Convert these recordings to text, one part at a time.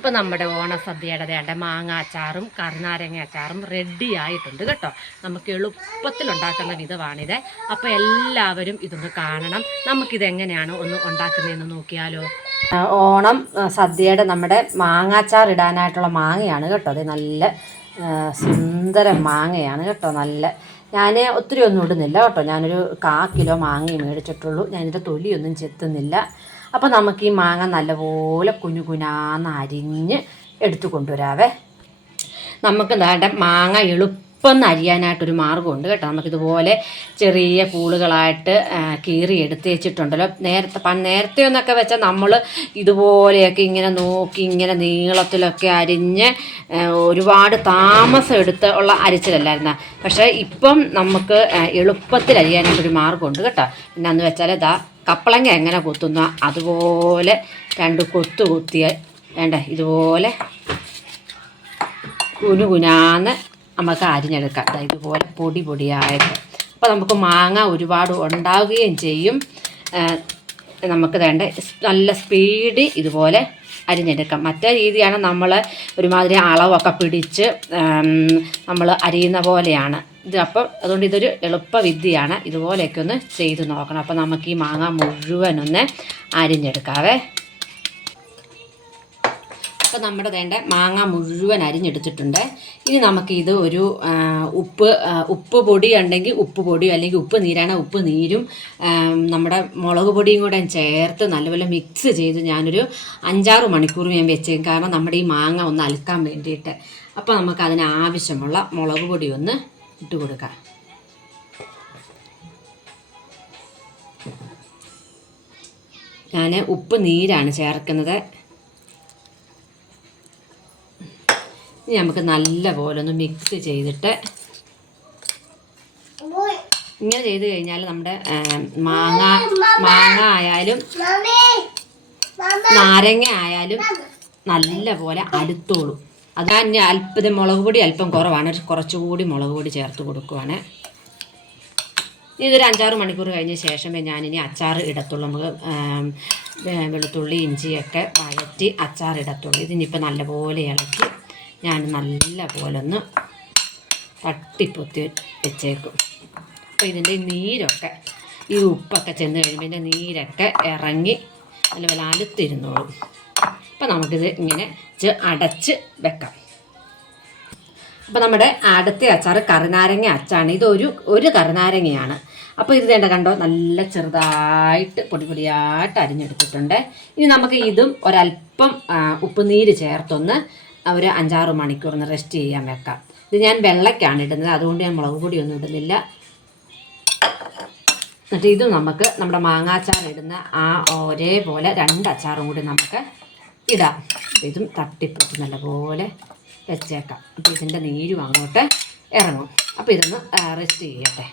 അപ്പോൾ നമ്മുടെ ഓണസദ്യയുടെ വേണ്ട മാങ്ങ അച്ചാറും കറുനാരങ്ങ അച്ചാറും റെഡി ആയിട്ടുണ്ട് കേട്ടോ. നമുക്ക് എളുപ്പത്തിൽ ഉണ്ടാക്കുന്ന വിധമാണിത്. അപ്പോൾ എല്ലാവരും ഇതൊന്ന് കാണണം. നമുക്കിത് എങ്ങനെയാണ് ഒന്ന് ഉണ്ടാക്കുന്നതെന്ന് നോക്കിയാലോ. ഓണം സദ്യയുടെ നമ്മുടെ മാങ്ങാച്ചാർ ഇടാനായിട്ടുള്ള മാങ്ങയാണ് കേട്ടോ. അത് നല്ല സുന്ദരം മാങ്ങയാണ് കേട്ടോ. നല്ല ഞാൻ ഒത്തിരി ഒന്നും ഇടുന്നില്ല കേട്ടോ. ഞാനൊരു കാ കിലോ മാങ്ങയും മേടിച്ചിട്ടുള്ളൂ. ഞാനിതിന്റെ തൊലിയൊന്നും ചെത്തുന്നില്ല. അപ്പോൾ നമുക്ക് ഈ മാങ്ങ നല്ലപോലെ കുഞ്ഞു കുനാന്ന് അരിഞ്ഞ് എടുത്തു കൊണ്ടുവരാവേ. നമുക്ക് വേണ്ട മാങ്ങ എളുപ്പം അരിയാനായിട്ടൊരു മാർഗമുണ്ട് കേട്ടോ. നമുക്കിതുപോലെ ചെറിയ പൂളുകളായിട്ട് കീറി എടുത്ത് വെച്ചിട്ടുണ്ടല്ലോ. നേരത്തെ നേരത്തെ ഒന്നൊക്കെ വെച്ചാൽ നമ്മൾ ഇതുപോലെയൊക്കെ ഇങ്ങനെ നോക്കി ഇങ്ങനെ നീളത്തിലൊക്കെ അരിഞ്ഞ് ഒരുപാട് താമസം എടുത്ത് ഉള്ള അരിച്ചിലല്ലായിരുന്ന പക്ഷേ ഇപ്പം നമുക്ക് എളുപ്പത്തിൽ അരിയാനായിട്ടൊരു മാർഗമുണ്ട് കേട്ടോ. എന്നാന്ന് വെച്ചാൽ ഇതാ കപ്പളങ്ങ എങ്ങനെ കൊത്തുന്ന? അതുപോലെ രണ്ട് കൊത്തു കുത്തിയ വേണ്ട ഇതുപോലെ കുനു കുനാന്ന് നമുക്ക് അരിഞ്ഞെടുക്കാം. അതായത് ഇതുപോലെ പൊടി പൊടിയായിട്ട്. അപ്പോൾ നമുക്ക് മാങ്ങ ഒരുപാട് ഉണ്ടാവുകയും ചെയ്യും. നമുക്ക് വേണ്ട നല്ല സ്പീഡിൽ ഇതുപോലെ അരിഞ്ഞെടുക്കാം. മറ്റേ രീതിയാണ് നമ്മൾ ഒരുമാതിരി അളവൊക്കെ പിടിച്ച് നമ്മൾ അരിയുന്ന പോലെയാണ്. ഇത് അപ്പം അതുകൊണ്ട് ഇതൊരു എളുപ്പ വിദ്യയാണ് ഇതുപോലെയൊക്കെ ഒന്ന് ചെയ്ത് നോക്കണം. അപ്പം നമുക്ക് ഈ മാങ്ങ മുഴുവൻ ഒന്ന് അരിഞ്ഞെടുക്കാവേ. അപ്പം നമ്മുടെ വേണ്ട മാങ്ങ മുഴുവൻ അരിഞ്ഞെടുത്തിട്ടുണ്ട്. ഇനി നമുക്ക് ഇത് ഒരു ഉപ്പ് ഉപ്പ് പൊടി ഉണ്ടെങ്കിൽ ഉപ്പ് പൊടിയോ അല്ലെങ്കിൽ ഉപ്പ് നീരാണ് ഉപ്പ് നീരും നമ്മുടെ മുളക് പൊടിയും കൂടെ ചേർത്ത് നല്ലപോലെ മിക്സ് ചെയ്ത് ഞാനൊരു അഞ്ചാറ് മണിക്കൂർ ഞാൻ വെച്ചേക്കും. കാരണം നമ്മുടെ ഈ മാങ്ങ ഒന്ന് അലക്കാൻ വേണ്ടിയിട്ട്. അപ്പോൾ നമുക്ക് അതിന് ആവശ്യമുള്ള മുളക് പൊടി ഒന്ന് ഇട്ട് കൊടുക്കാം. ഞാൻ ഉപ്പ് നീരാണ് ചേർക്കുന്നത്. ഇനി നമുക്ക് നല്ലപോലെ ഒന്ന് മിക്സ് ചെയ്തിട്ട് ഇങ്ങനെ ചെയ്ത് കഴിഞ്ഞാൽ നമ്മുടെ മാങ്ങ മാങ്ങ ആയാലും നാരങ്ങ ആയാലും നല്ലപോലെ പോലെ അലുത്തോളും അത് ഞാൻ അല്പത് മുളക് പൊടി അല്പം കുറവാണ്. കുറച്ചുകൂടി മുളക് പൊടി ചേർത്ത് കൊടുക്കുവാണ്. ഇതൊരു അഞ്ചാറ് മണിക്കൂർ കഴിഞ്ഞ ശേഷമേ ഞാനിനി അച്ചാർ ഇടത്തുള്ളൂ. നമുക്ക് വെളുത്തുള്ളി ഇഞ്ചിയൊക്കെ വഴറ്റി അച്ചാർ ഇടത്തുള്ളൂ. ഇതിനിപ്പോൾ നല്ലപോലെ ഇളക്കി ഞാൻ നല്ലപോലെ ഒന്ന് തട്ടിപ്പൊത്തി വെച്ചേക്കും. അപ്പോൾ ഇതിന്റെ നീരൊക്കെ ഈ ഉപ്പൊക്കെ ചെന്ന് കഴിയുമ്പോൾ ഇതിന്റെ നീരൊക്കെ ഇറങ്ങി നല്ലപോലെ അലുത്തിരുന്നോളും അപ്പോൾ നമുക്കിത് ഇങ്ങനെ അടച്ച് വെക്കാം. അപ്പോൾ നമ്മുടെ അടുത്ത അച്ചാർ കറുനാരങ്ങ അച്ചാണ്. ഇതൊരു ഒരു കറുനാരങ്ങയാണ്. അപ്പോൾ ഇത് വേണ്ട കണ്ടോ? നല്ല ചെറുതായിട്ട് പൊടി പൊടിയായിട്ട് അരിഞ്ഞെടുത്തിട്ടുണ്ട്. ഇനി നമുക്ക് ഇതും ഒരല്പം ഉപ്പുനീര് ചേർത്തൊന്ന് ഒരു അഞ്ചാറ് മണിക്കൂർ ഒന്ന് റെസ്റ്റ് ചെയ്യാൻ വെക്കാം. ഇത് ഞാൻ വെള്ളയ്ക്കാണ് ഇടുന്നത്. അതുകൊണ്ട് ഞാൻ മുളക് പൊടിയൊന്നും ഇടുന്നില്ല. എന്നിട്ട് ഇതും നമുക്ക് നമ്മുടെ മാങ്ങാച്ചാർ ഇടുന്ന ആ ഒരേപോലെ രണ്ട് അച്ചാറും കൂടി നമുക്ക് ഇടാം. ഇതും തട്ടിപ്പൊത്തി നല്ലപോലെ വെച്ചേക്കാം. അപ്പോൾ ഇതിന്റെ നീരും അങ്ങോട്ട് ഇറങ്ങും. അപ്പോൾ ഇതൊന്ന് റെസ്റ്റ് ചെയ്യട്ടെ.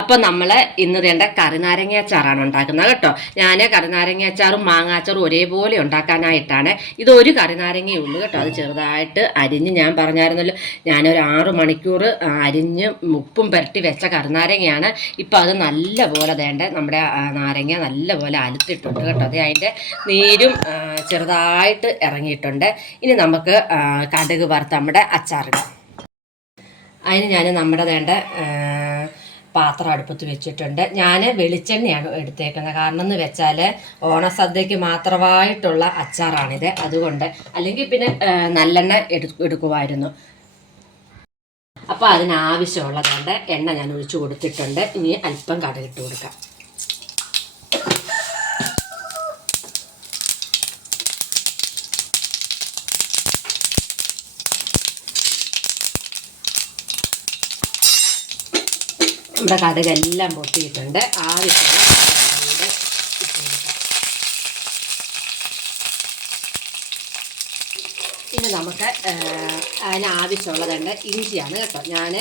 അപ്പോൾ നമ്മൾ ഇന്ന് വേണ്ട കറിനാരങ്ങ അച്ചാറാണ് ഉണ്ടാക്കുന്നത് കേട്ടോ. ഞാൻ കറിനാരങ്ങ അച്ചാറും മാങ്ങാച്ചാറും ഒരേപോലെ ഉണ്ടാക്കാനായിട്ടാണ്. ഇത് ഒരു കറിനാരങ്ങയേ ഉള്ളൂ കേട്ടോ. അത് ചെറുതായിട്ട് അരിഞ്ഞ് ഞാൻ പറഞ്ഞായിരുന്നല്ലോ. ഞാനൊരു ആറ് മണിക്കൂർ അരിഞ്ഞ് ഉപ്പും പുരട്ടി വെച്ച കറിനാരങ്ങയാണ്. ഇപ്പോൾ അത് നല്ല പോലെ വേണ്ട നമ്മുടെ നാരങ്ങ നല്ല പോലെ അലുത്തിട്ടുണ്ട് കേട്ടോ. അത് അതിന്റെ നീരും ചെറുതായിട്ട് ഇറങ്ങിയിട്ടുണ്ട്. ഇനി നമുക്ക് കടുക് വറുത്ത് നമ്മുടെ അച്ചാറിടാം. അതിന് ഞാൻ നമ്മുടെ വേണ്ട പാത്രം അടുപ്പത്ത് വെച്ചിട്ടുണ്ട്. ഞാൻ വെളിച്ചെണ്ണയാണ് എടുത്തേക്കുന്നത്. കാരണം എന്ന് വെച്ചാൽ ഓണസദ്യക്ക് മാത്രമായിട്ടുള്ള അച്ചാറാണിത്. അതുകൊണ്ട് അല്ലെങ്കിൽ പിന്നെ നല്ലെണ്ണ എടു എടുക്കുമായിരുന്നു. അപ്പോൾ അതിനാവശ്യമുള്ളതുകൊണ്ട് എണ്ണ ഞാൻ ഒഴിച്ചു കൊടുത്തിട്ടുണ്ട്. ഇനി അല്പം കടലിട്ട് കൊടുക്കാം. നമ്മുടെ കടുകെല്ലാം പൊട്ടിയിട്ടുണ്ട്. ആവശ്യമുള്ള ഇനി നമുക്ക് അതിന് ആവശ്യമുള്ളതുണ്ട് ഇഞ്ചിയാണ് കേട്ടോ. ഞാൻ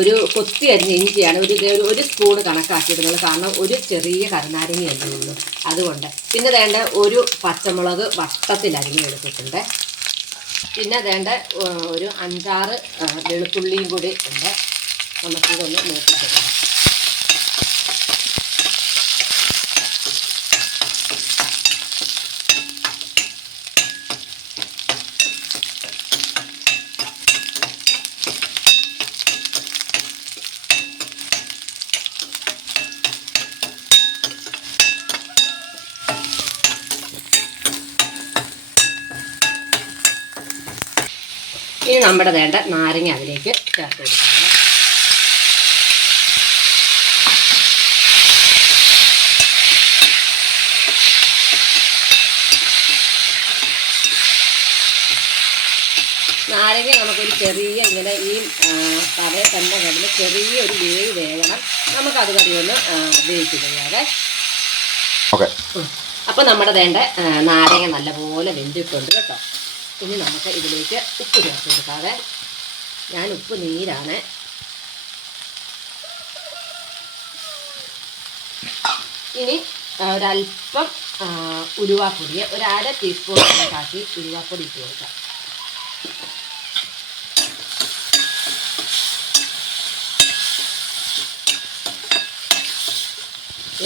ഒരു കൊത്തി അരിഞ്ഞ ഇഞ്ചിയാണ് ഒരു ഒരു സ്പൂൺ കണക്കാക്കിയിട്ടുള്ളത്. കാരണം ഒരു ചെറിയ കരുനാരങ്ങയല്ലേ ഉള്ളൂ. അതുകൊണ്ട് പിന്നെ വേണ്ട ഒരു പച്ചമുളക് വട്ടത്തിൽ അരിഞ്ഞെടുത്തിട്ടുണ്ട്. പിന്നെ വേണ്ട ഒരു അഞ്ചാറ് വെളുത്തുള്ളിയും കൂടി ഉണ്ട്. നമുക്കിതൊന്ന് നോക്കിക്കൊടുക്കാം ഇനി നമ്മുടെ വേണ്ട നാരങ്ങ അതിലേക്ക് ചേർത്ത് കൊടുക്കാം. നാരങ്ങ നമുക്കൊരു ചെറിയ ഇങ്ങനെ ഈ തവയെ തന്നെ കിടന്ന് ചെറിയ ഒരു വേവ് വേകണം നമുക്കത് കറി ഒന്ന് വേവിച്ച് അപ്പം നമ്മുടെ വേണ്ട നാരങ്ങ നല്ലപോലെ വെന്തിട്ടുണ്ട് കേട്ടോ. ഇനി നമുക്ക് ഇതിലേക്ക് ഉപ്പ് ചേർത്ത് കൊടുക്കാതെ ഞാൻ ഉപ്പ് നീരാണ്. ഇനി ഒരല്പം ആ, ഉലുവാപ്പൊടി ഒരു അര ടീസ്പൂൺ കണക്കാക്കി ഉരുവാപ്പൊടി ഇട്ട് കൊടുക്കാം.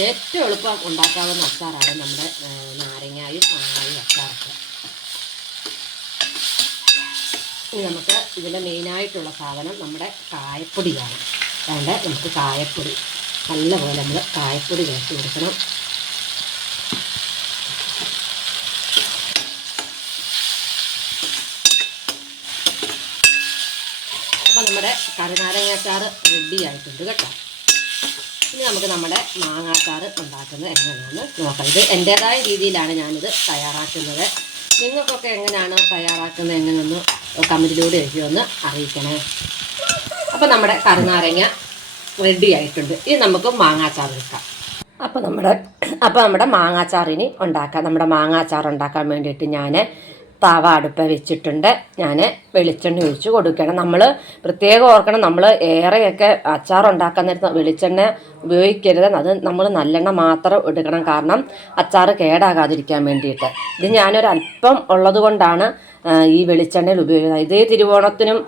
ഏറ്റവും എളുപ്പം ഉണ്ടാക്കാവുന്ന അച്ചാറാണ് നമ്മുടെ ആ, നാരങ്ങായും മാങ്ങായും അച്ചാറൊക്കെ ഇനി ഇതിന്റെ മെയിനായിട്ടുള്ള സാധനം നമ്മുടെ കായപ്പൊടിയാണ്. അതുകൊണ്ട് നമുക്ക് കായപ്പൊടി. നല്ലപോലെ നമ്മൾ കായപ്പൊടി ചേർത്ത് കൊടുക്കണം. അപ്പം നമ്മുടെ കരുനാരങ്ങാച്ചാറ് റെഡി ആയിട്ടുണ്ട് കേട്ടോ. ഇനി നമുക്ക് നമ്മുടെ മാങ്ങാച്ചാറ് ഉണ്ടാക്കുന്നത് എങ്ങനെയാണെന്ന് നോക്കാം. ഇത് എന്റേതായ രീതിയിലാണ് ഞാനിത് തയ്യാറാക്കുന്നത്. നിങ്ങൾക്കൊക്കെ എങ്ങനെയാണ് തയ്യാറാക്കുന്നത് എങ്ങനെയൊന്ന് കമന്റിലൂടെ എനിക്ക് ഒന്ന് അറിയിക്കണേ. അപ്പോൾ നമ്മുടെ കറുനാരങ്ങ റെഡി ആയിട്ടുണ്ട്. ഇനി നമുക്ക് മാങ്ങാച്ചാർ വെക്കാം. അപ്പോൾ നമ്മുടെ അപ്പോൾ നമ്മുടെ മാങ്ങാച്ചാറിനി ഉണ്ടാക്കാം. നമ്മുടെ മാങ്ങാച്ചാർ ഉണ്ടാക്കാൻ വേണ്ടിയിട്ട് ഞാൻ തവ അടുപ്പ വെച്ചിട്ടുണ്ട്. ഞാൻ വെളിച്ചെണ്ണ ഒഴിച്ച് കൊടുക്കണം. നമ്മൾ പ്രത്യേകം ഓർക്കണം നമ്മൾ ഏറെയൊക്കെ അച്ചാർ ഉണ്ടാക്കാൻ നേരത്ത് വെളിച്ചെണ്ണ ഉപയോഗിക്കരുത്. അത് നമ്മൾ നല്ലെണ്ണ മാത്രം എടുക്കണം. കാരണം അച്ചാർ കേടാകാതിരിക്കാൻ വേണ്ടിയിട്ട്. ഇത് ഞാനൊരു അല്പം ഉള്ളത് കൊണ്ടാണ് ഈ വെളിച്ചെണ്ണയിൽ ഉപയോഗിക്കുന്നത്. ഇതേ തിരുവോണത്തിനും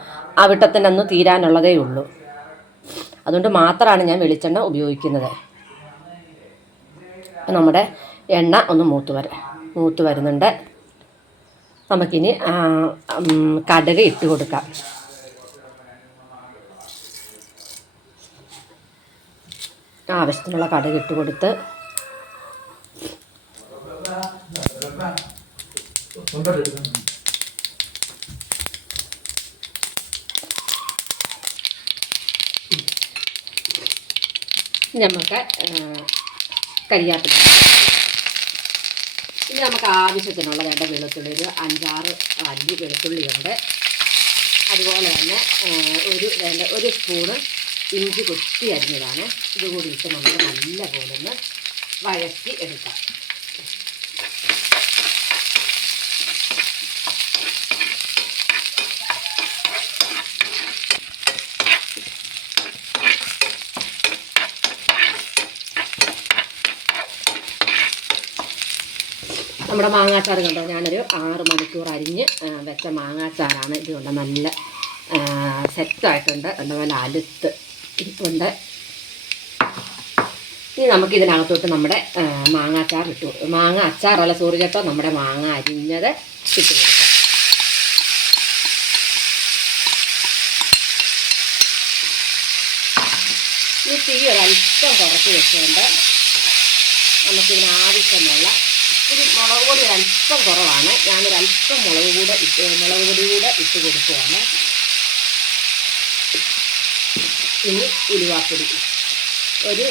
അവിട്ടത്തിനൊന്നും തീരാനുള്ളതേ ഉള്ളൂ. അതുകൊണ്ട് മാത്രമാണ് ഞാൻ വെളിച്ചെണ്ണ ഉപയോഗിക്കുന്നത്. നമ്മുടെ എണ്ണ ഒന്ന് മൂത്ത് വര മൂത്ത് വരുന്നുണ്ട്. നമുക്കിനി കടുക് ഇട്ട് കൊടുക്കാം. ആവശ്യത്തിനുള്ള കടുക് ഇട്ട് കൊടുത്ത്. നമുക്ക് കരിയാപ്പില ഇനി നമുക്ക് ആവശ്യത്തിനുള്ള വേണ്ട വെളുത്തുള്ളി ഒരു അഞ്ചാറ് അല്ലി വെളുത്തുള്ളിയുണ്ട് അതുപോലെ തന്നെ ഒരു വേണ്ട ഒരു സ്പൂണ് ഇഞ്ചി കൊത്തി അരിഞ്ഞതാണ്. ഇതുകൂടി ഇട്ട് നമുക്ക് നല്ലപോലെ ഒന്ന് വഴറ്റി എടുക്കാം. നമ്മുടെ മാങ്ങാച്ചാറ് കണ്ടോ? ഞാനൊരു ആറ് മണിക്കൂർ അരിഞ്ഞ് വെച്ച മാങ്ങാച്ചാറാണ് ഇതുകൊണ്ട് നല്ല സെറ്റായിട്ടുണ്ട് നല്ലപോലെ അലുത്ത് ഉണ്ട് ഇനി നമുക്ക് ഇതിനകത്തോട്ട് നമ്മുടെ മാങ്ങാച്ചാർ ഇട്ടു. മാങ്ങ അച്ചാറല്ല സോറി കേട്ടോ നമ്മുടെ മാങ്ങ അരിഞ്ഞത് ഇട്ട് കൊടുക്കാം. ഈ തീ ഒരല്പം കുറച്ച് വെച്ചുകൊണ്ട് നമുക്കിതിന് ആവശ്യമുള്ള ഇത്തിരി മുളക് പൊടി ഒരല്പം കുറവാണ്. ഞാനൊരല്പം മുളക് കൂടെ ഇട്ട് മുളക് പൊടി കൂടെ ഇട്ട് കൊടുക്കുകയാണ് ഇനി ഉലുവാപ്പൊടി. ഒരു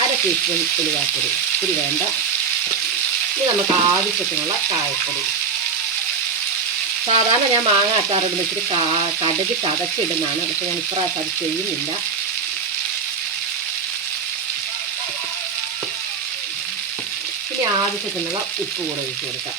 അര ടീസ്പൂൺ ഉലുവാപ്പൊടി. ഇത്തിരി വേണ്ട. ഇനി നമുക്ക് ആവശ്യത്തിനുള്ള കായപ്പൊടി. സാധാരണ ഞാൻ മാങ്ങ അച്ചാറിടുമ്പോൾ ഇച്ചിരി കടുക് ചതച്ചിടുന്നതാണ്. പക്ഷെ ഞാൻ ഇപ്രാവശ്യം അത് ചെയ്യുന്നില്ല. ആവശ്യത്തിനുള്ള ഉപ്പ് കൂടെ ഒഴിച്ച് കൊടുക്കാം.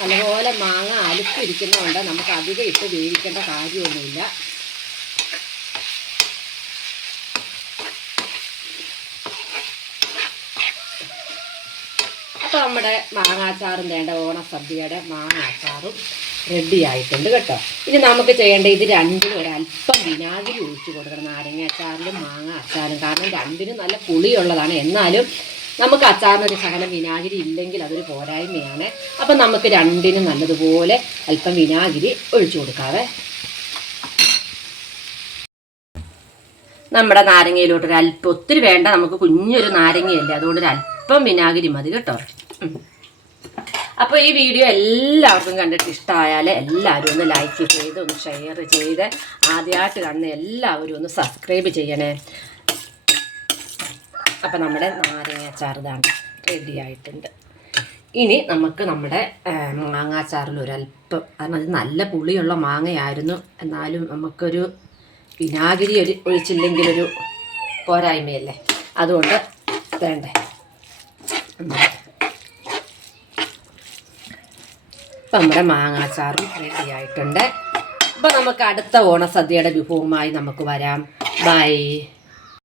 നല്ലപോലെ മാങ്ങ അലുപ്പിരിക്കുന്നതുകൊണ്ട് നമുക്ക് അധികം ഇട്ട് വേവിക്കേണ്ട കാര്യമൊന്നുമില്ല. അപ്പോൾ നമ്മുടെ മാങ്ങാച്ചാറും വേണ്ട ഓണസദ്യയുടെ മാങ്ങാച്ചാറും റെഡി ആയിട്ടുണ്ട് കേട്ടോ. ഇനി നമുക്ക് ചെയ്യേണ്ട ഇത് രണ്ടിനും ഒരല്പം വിനാഗിരി ഒഴിച്ചു കൊടുക്കണം. നാരങ്ങ അച്ചാറിലും മാങ്ങ അച്ചാറും. കാരണം രണ്ടിനും നല്ല പുളിയുള്ളതാണ്. എന്നാലും നമുക്ക് അച്ചാറിനൊരു ശകലം വിനാഗിരി ഇല്ലെങ്കിൽ അതൊരു പോരായ്മയാണ്. അപ്പം നമുക്ക് രണ്ടിനും നല്ലതുപോലെ അല്പം വിനാഗിരി ഒഴിച്ചു കൊടുക്കാവേ. നമ്മുടെ നാരങ്ങയിലോട്ട് ഒരു അല്പം ഒത്തിരി വേണ്ട. നമുക്ക് കുഞ്ഞൊരു നാരങ്ങയല്ലേ. അതുകൊണ്ട് ഒരു അല്പം വിനാഗിരി മതി കേട്ടോ. അപ്പോൾ ഈ വീഡിയോ എല്ലാവർക്കും കണ്ടിട്ട് ഇഷ്ടമായാൽ എല്ലാവരും ഒന്ന് ലൈക്ക് ചെയ്ത് ഒന്ന് ഷെയർ ചെയ്ത് ആദ്യമായിട്ട് കാണുന്ന എല്ലാവരും ഒന്ന് സബ്സ്ക്രൈബ് ചെയ്യണേ. അപ്പം നമ്മുടെ നാരങ്ങാച്ചാർ ഇതാണ് റെഡി ആയിട്ടുണ്ട്. ഇനി നമുക്ക് നമ്മുടെ മാങ്ങാച്ചാറിൽ ഒരല്പം കാരണം അത് നല്ല പുളിയുള്ള മാങ്ങയായിരുന്നു. എന്നാലും നമുക്കൊരു വിനാഗിരി ഒരു ഒഴിച്ചില്ലെങ്കിലൊരു പോരായ്മയല്ലേ? അതുകൊണ്ട് വേണ്ടേ? ഇപ്പം നമ്മുടെ മാങ്ങാച്ചാറും റെഡി ആയിട്ടുണ്ട്. അപ്പോൾ നമുക്ക് അടുത്ത ഓണസദ്യയുടെ വിഭവമായി നമുക്ക് വരാം. ബൈ